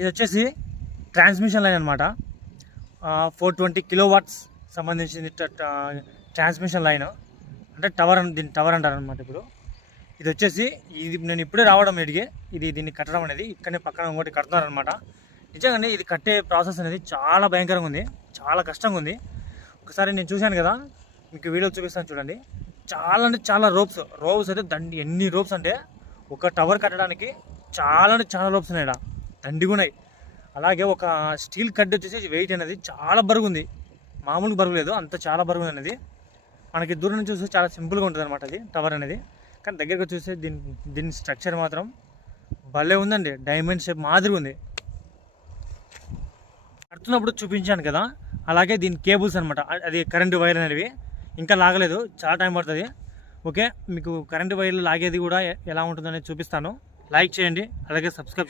ఇది వచ్చేసి transmission line అనమాట. 420 కిలోవాట్స్ సంబంధించింది ట్రాన్స్మిషన్ లైన్, అంటే టవర్ దీన్ని టవర్ అంటారు అనమాట. ఇప్పుడు ఇది వచ్చేసి నేను ఇప్పుడే రావడం ఎడిగే దీన్ని కట్టడం అనేది ఇక్కడనే పక్కన ఇంకోటి కడుతున్నారనమాట. నిజంగానే ఇది కట్టే ప్రాసెస్ అనేది చాలా భయంకరంగా ఉంది, చాలా కష్టంగా ఉంది. ఒకసారి నేను చూశాను కదా, మీకు వీడియో చూపిస్తాను చూడండి. చాలా అంటే చాలా రోప్స్ అయితే ఎన్ని రోప్స్ అంటే ఒక టవర్ కట్టడానికి చాలా అంటే చాలా రోప్స్ ఉన్నాయి, దండిగా ఉన్నాయి. అలాగే ఒక స్టీల్ కడ్డీ వచ్చేసి వెయిట్ అనేది చాలా బరువు ఉంది, మామూలుగా బరువు లేదు, అంత చాలా బరువు అనేది. మనకి దూరం నుంచి చూస్తే చాలా సింపుల్గా ఉంటుంది అనమాట అది టవర్ అనేది. కానీ దగ్గరకు చూస్తే దీని స్ట్రక్చర్ మాత్రం భలే ఉందండి, డైమండ్ షేప్ మాదిరి ఉంది. కడుతున్నప్పుడు చూపించాను కదా, అలాగే దీని కేబుల్స్ అనమాట, అది కరెంటు వైర్ అనేవి ఇంకా లాగలేదు, చాలా టైం పడుతుంది. ఓకే, మీకు కరెంటు వైర్లు లాగేది కూడా ఎలా ఉంటుందనేది చూపిస్తాను. లైక్ చేయండి, అలాగే సబ్స్క్రైబ్